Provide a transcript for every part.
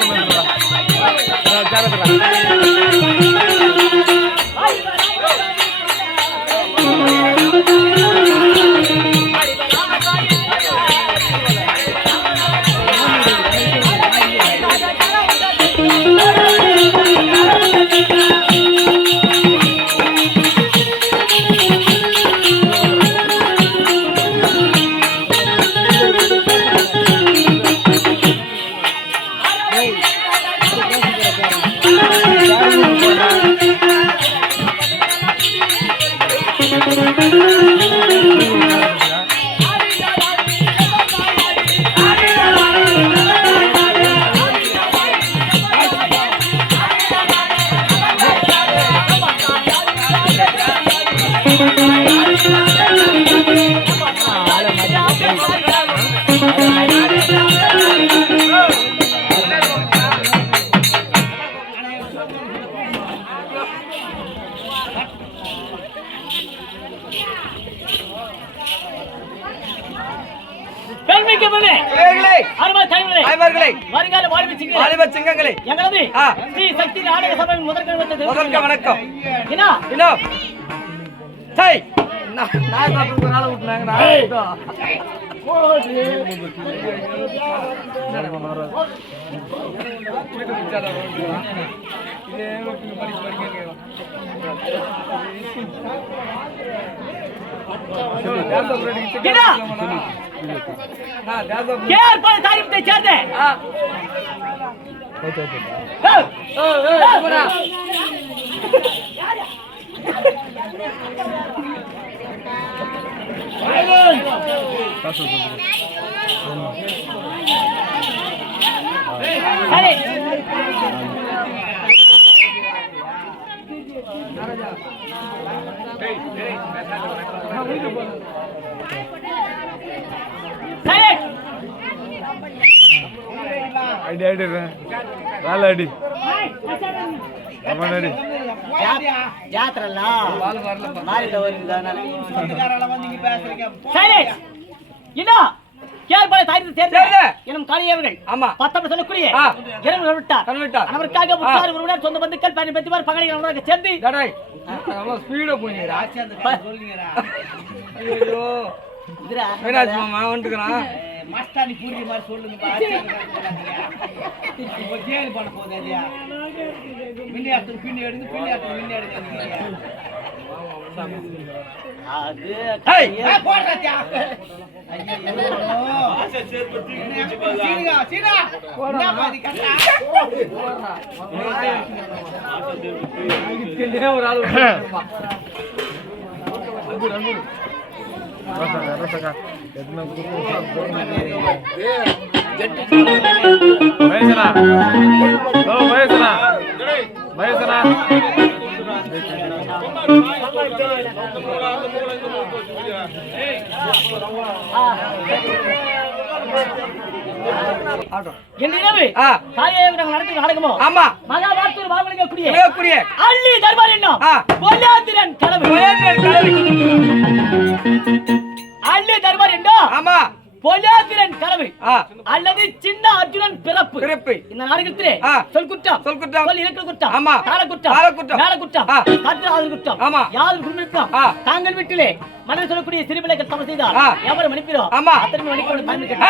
வணக்கம். சொல்லக்கூடிய சொந்த பந்துக்கள் பயன்படுத்தி பகலை சேர்ந்து மஸ்தானி பூரி மாதிரி சொல்லுங்க பண்ண போகுது மின்னியாத்து பின்னி எடுங்க பின்னியாத்து மின்னி எடுங்க ஒரு ஆளு நடக்குமோ ஆமா மகாபாரதத்தில் வாழக்கூடிய அள்ளி தர்பார் என்ன அள்ளி தர்பார் என்ன ஆமா பொல்லாதிரன் கனவு அல்லது சின்ன அர்ஜுனன் பிறப்பு இந்த நாடகத்திலே சொல் குற்றம் சொல் இலக்கு குற்றம் ஆமா கால குற்றம் மேல குற்றம் கற்று குற்றம் ஆமா யார் குற்றம் தாங்கள் வீட்டிலே மன சொல்லக்கூடிய சிறுபிள்ளைகள் தவறு செய்தால் எவரும் மன்னிக்கிறோம் ஆமா அத்தனை மன்னிக்க பயன்படுத்த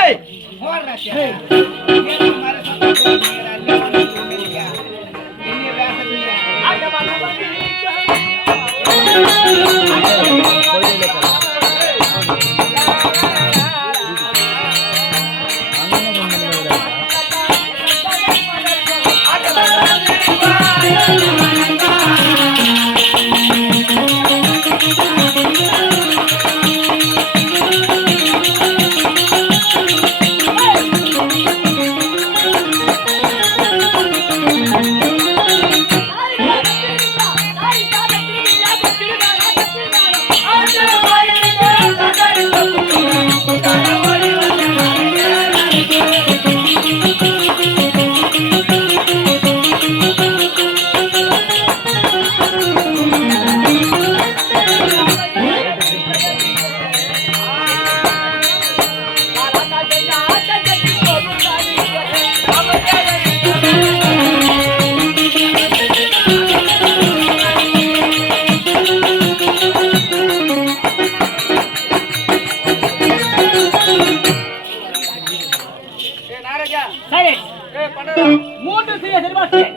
வரிசையை சரிபார்த்தேன்.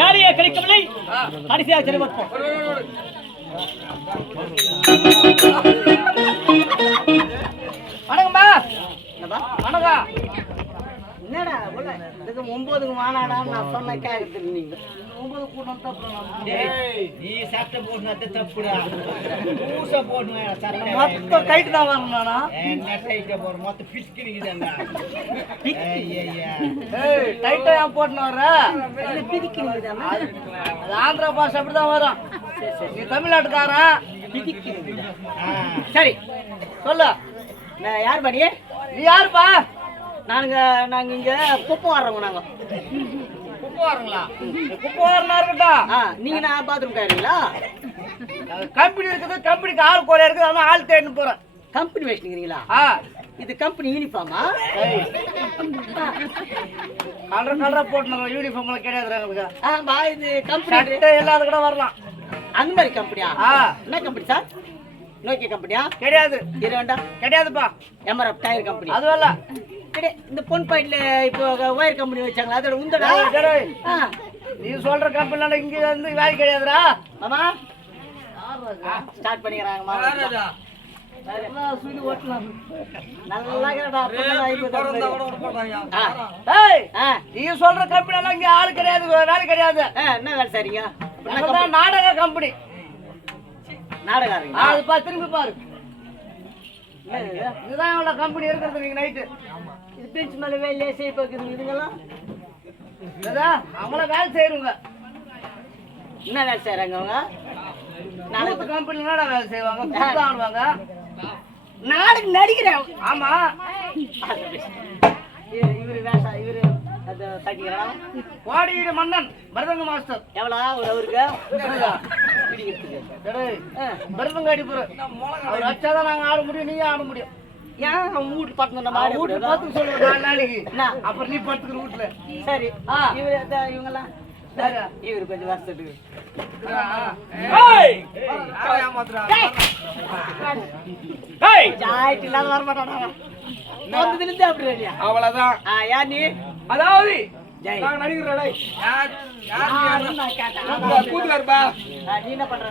வேலையை கிடைக்கவில்லை. கடைசியாக சரிபார்ப்போம். வணக்கம்மா. வணக்கம். என்னடா இதுக்கு 9க்கு மாநாடான்னு நான் சொன்ன கேட்கறது நீங்க 9 கூட்டம் தப்பு. நீ சட்டை போட்டு தப்புடா. பூசை போட்டு மொத்தம் கைட்டு தான் வாங்கினானா மொத்தம் பிச்சுக்கிட்டு டைட்டா ஏன் போட்டுன்னு வர்ற? பிதிக்கிறீங்க அது ஆந்திரா பாஷை அப்படிதான் வரும். நீ தமிழ்நாட்டுக்காரன். சரி சொல்லு. நான் யார் பண்ணி நீ யாருப்பா? நாங்க இங்க குப்பை வர்றோங்க. நாங்க குப்பை வரங்களா? குப்பை வரனா இருக்கட்டும். நீங்க நான் பாத்ரூம் காரீங்களா? கம்பெனி இருக்குது. கம்பெனிக்கு ஆள் குறையா இருக்குது. அதான் ஆள் தேடின்னு போறேன். கம்பெனி வச்சுக்கிறீங்களா? இது கம்பெனி யூனிஃபார்மா? கலரா போட்டு யூனிஃபார்ம் எல்லாம் கிடையாது. ஆமா, இது கம்பெனி எல்லாத கூட வரலாம். அந்த மாதிரி கம்பெனியா? என்ன கம்பெனி சார்? நோக்கிய கம்பெனியா? கிடையாது. இது வேண்டாம். கிடையாதுப்பா. எம்ஆர்எஃப் டயர் கம்பெனி அது வரல. இந்த பொன் பாயிண்ட்ல இப்போ ஒயர் கம்பெனி வச்சாங்களா? அதோட உந்தடா. நீ சொல்ற கம்பெனில இங்க வந்து வேலை கிடையாதுடா. மாமா ஸ்டார்ட் பண்ணிக்கிறாங்க. மாமா சுடி ஓட்டலாம். நல்லா இருக்கடா. நீ சொல்ற கம்பெனில இங்க ஆள் கிடையாது, வேலை கிடையாது. என்ன வேலை சரிங்க? நாடக கம்பெனி. நாடகம் அது பா, திரும்பி பாரு. இதுதான் எவ்வளோ கம்பெனி இருக்கிறது. நீங்க நைட்டு இது பீச் மேலே வேலையே செய்ய பார்க்குதுங்க. இதுங்கெல்லாம் அவங்கள வேலை செய்யறவங்க. என்ன வேலை செய்யறாங்க அவங்க? நாளைக்கு கம்பெனில வேலை செய்வாங்க, ஆடுவாங்க. நாளைக்கு நடிக்கிறேன். ஆமா. இவரு வேஷா இவரு அது தட்டிக்கிறான். கோடியீடு மன்னன் மருதங்க மாஸ்டர். எவ்வளோ ஒரு அவருக்கு மருதங்க அடிப்புற அவர் வச்சாதான் நாங்க ஆட முடியும். நீங்க ஆட முடியும். ஏன் அவன் வீட்டு பார்த்து வீட்டு பார்த்து சொல்லுவேன் 4 நாளைக்கு. அப்புறம் நீ படுத்துக்கிற வீட்டுல. சரி. இவங்கெல்லாம் இவரு கொஞ்சம் வருஷத்துக்கு வரமாட்டான். அவ்வளவுதான். யார் நீ? அதாவது நீ என்ன பண்ற?